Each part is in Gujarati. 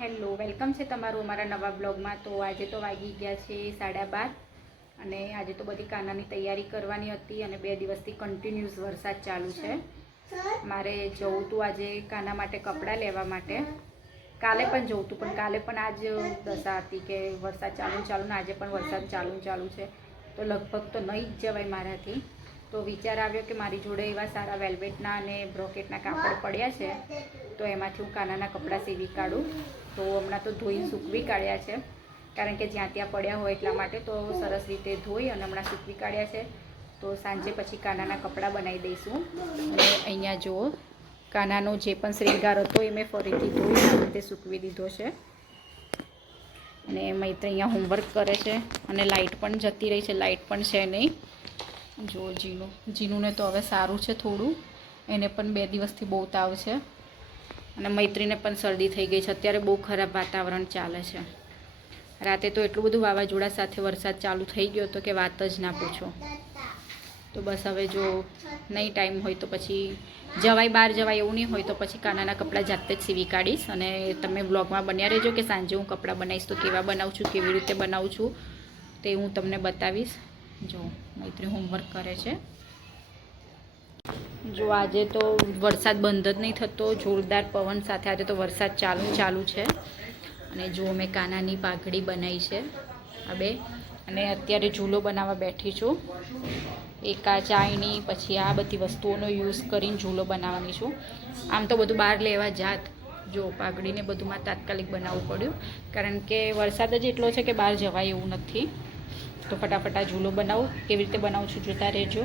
હેલો, વેલકમ છે તમારું અમારા નવા બ્લોગમાં. તો આજે તો વાગી ગયા છે સાડા બાર અને આજે તો બધી કાનાની તૈયારી કરવાની હતી અને બે દિવસથી કન્ટિન્યુઅસ વરસાદ ચાલુ છે. મારે જવું હતું આજે કાના માટે કપડાં લેવા માટે. કાલે પણ જવું હતું પણ કાલે પણ આજ દશા હતી કે વરસાદ ચાલુ ચાલુ ને આજે પણ વરસાદ ચાલુ ચાલુ છે. તો લગભગ તો નહીં જ જવાય મારાથી. તો વિચાર આવ્યો કે મારી જોડે એવા સારા વેલ્વેટના અને બ્રોકેટના કાપડ પડ્યા છે, તો એમાંથી હું કાનાના કપડાં સીવી કાઢું. તો હમણાં તો ધોઈને સૂકવી કાઢ્યા છે. કારણ કે જ્યાં ત્યાં પડ્યા હોય એટલા માટે તો સરસ રીતે ધોઈ અને હમણાં સૂકવી કાઢ્યા છે. તો સાંજે પછી કાનાના કપડાં બનાવી દઈશું. અને અહીંયા જુઓ કાનાનો જે પણ શ્રીંગાર હતો એ મેં ફરીથી ધોઈ આ રીતે સૂકવી દીધો છે. અને મૈત્ર અહીંયા હોમવર્ક કરે છે અને લાઇટ પણ જતી રહી છે. લાઇટ પણ છે નહીં. જો જીનું જીનુંને તો હવે સારું છે થોડું. એને પણ બે દિવસથી બહુ તાવ છે. અને મૈત્રીને પણ શરદી થઈ ગઈ છે. અત્યારે બહુ ખરાબ વાતાવરણ ચાલે છે. રાતે તો એટલું બધું વાવાઝોડા સાથે વરસાદ ચાલુ થઈ ગયો હતો કે વાત જ ના પૂછો. તો બસ હવે જો નહીં ટાઈમ હોય તો પછી જવાય, બહાર જવાય એવું નહીં હોય તો પછી કાનાના કપડાં જાતે જ સીવી કાઢીશ. અને તમે બ્લોગમાં બન્યા રહેજો કે સાંજે હું કપડાં બનાવીશ તો કેવા બનાવું છું, કેવી રીતે બનાવું છું તે હું તમને બતાવીશ. જો, મૈત્રી હોમવર્ક કરે છે. જો આજે તો વરસાદ બંધ જ નહીં થતો, જોરદાર પવન સાથે આજે તો વરસાદ ચાલુ ચાલુ છે. અને જો મેં કાનાની પાઘડી બનાવી છે હવે અને અત્યારે ઝૂલો બનાવવા બેઠી છું. એક આ ચાયની, પછી આ બધી વસ્તુઓનો યુઝ કરીને ઝૂલો બનાવવાની છું. આમ તો બધું બહાર લેવા જાત. જો, પાઘડીને બધુંમાં તાત્કાલિક બનાવવું પડ્યું. કારણ કે વરસાદ જ એટલો છે કે બહાર જવાય એવું નથી. તો ફટાફટ આ ઝૂલો બનાવું. કેવી રીતે બનાવું છું જોતા રહેજો.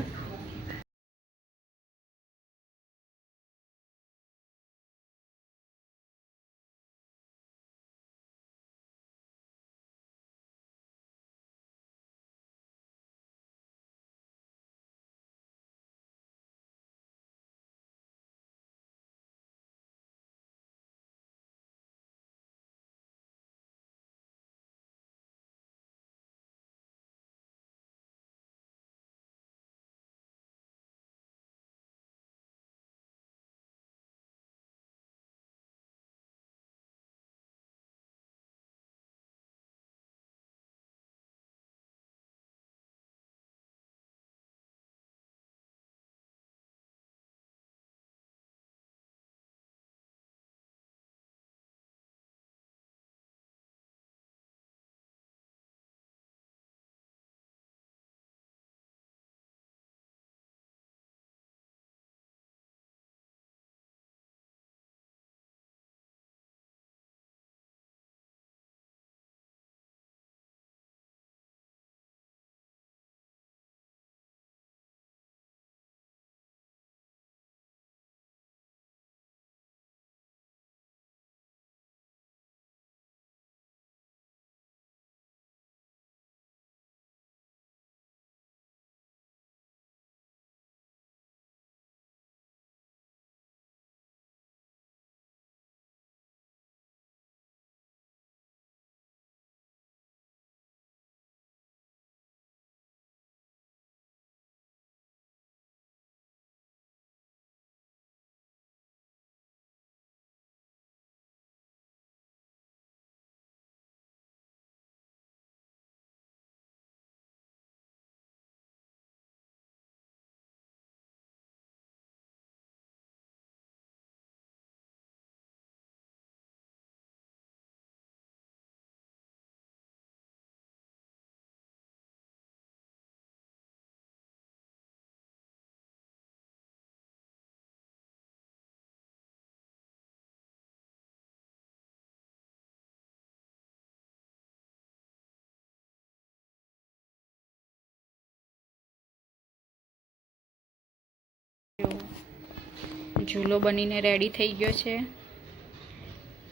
ઝૂલો બનીને રેડી થઈ ગયો છે.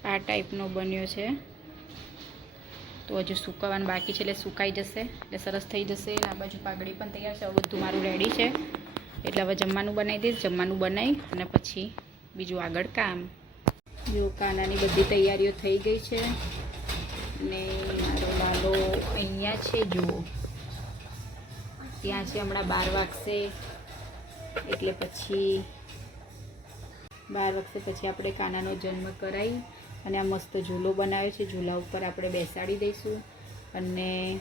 આ ટાઈપનો બન્યો છે. તો હજુ સુકાવવાનું બાકી છે એટલે સુકાઈ જશે એટલે સરસ થઈ જશે. અને આ બાજુ પાઘડી પણ તૈયાર છે. બધું મારું રેડી છે. એટલે હવે જમવાનું બનાવી દઈશ. જમવાનું બનાવી અને પછી બીજું આગળ કામ. જો કાનાની બધી તૈયારીઓ થઈ ગઈ છે. ને મારો લાલો અહીંયા છે. જુઓ. ત્યાં છે. હમણાં બાર વાગશે. એટલે પછી બાર વખતે પછી આપણે કાનાનો જન્મ કરાવી અને આ મસ્ત ઝૂલો બનાવ્યો છે. ઝૂલા ઉપર આપણે બેસાડી દઈશું અને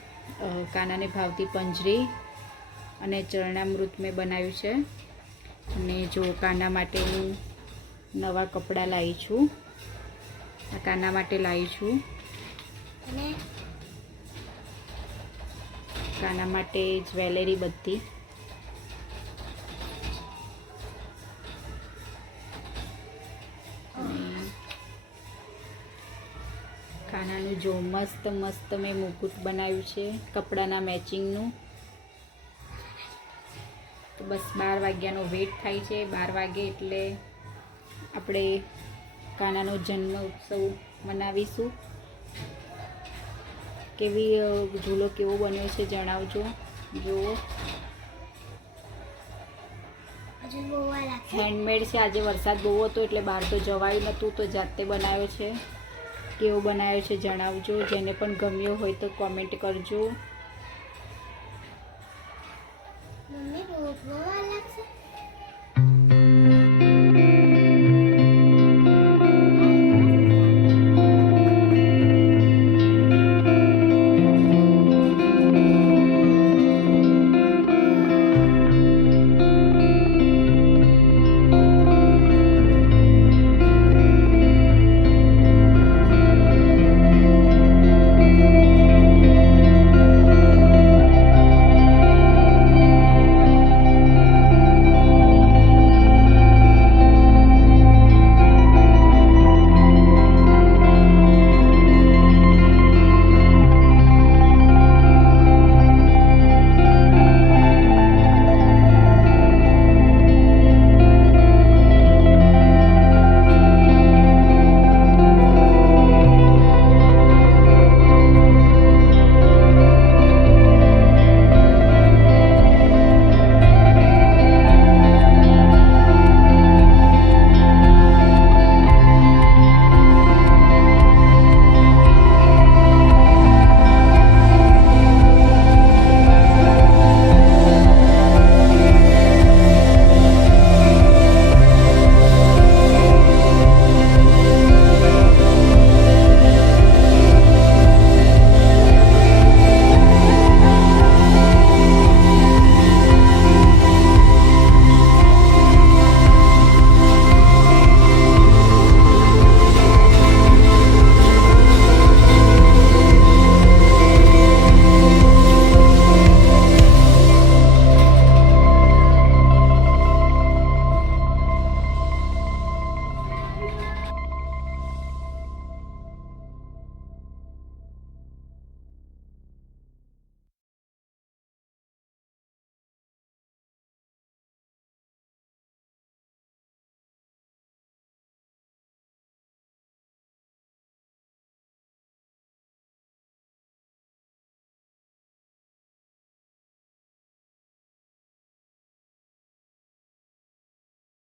કાનાને ભાવતી પંજરી અને ચરણામૃત મેં બનાવ્યું છે. અને જો કાના માટે હું નવા કપડાં લાવી છું. આ કાના માટે લાવી છું. અને? કાના માટે જ્વેલરી બધી. કાનાનું જો મસ્ત મસ્ત મેં મુકુટ બનાવ્યું છે કપડાના મેચિંગનું તો બસ બાર વાગ્યાનો વેટ થાય છે. બાર વાગે એટલે આપણે કાનાનો જન્મ ઉત્સવ મનાવીશું. કેવી ઝૂલો કેવો બન્યો છે જણાવજો. જુઓ. હેન્ડમેડ છે. આજે વરસાદ બહુ હતો એટલે બહાર તો જવાયું નહોતું તો જાતે બનાવ્યો છે. કેવો બનાવ્યો છે જણાવજો, જેને પણ ગમ્યો હોય તો કોમેન્ટ કરજો. મમ્મી, રોટલો અલગ લાગશે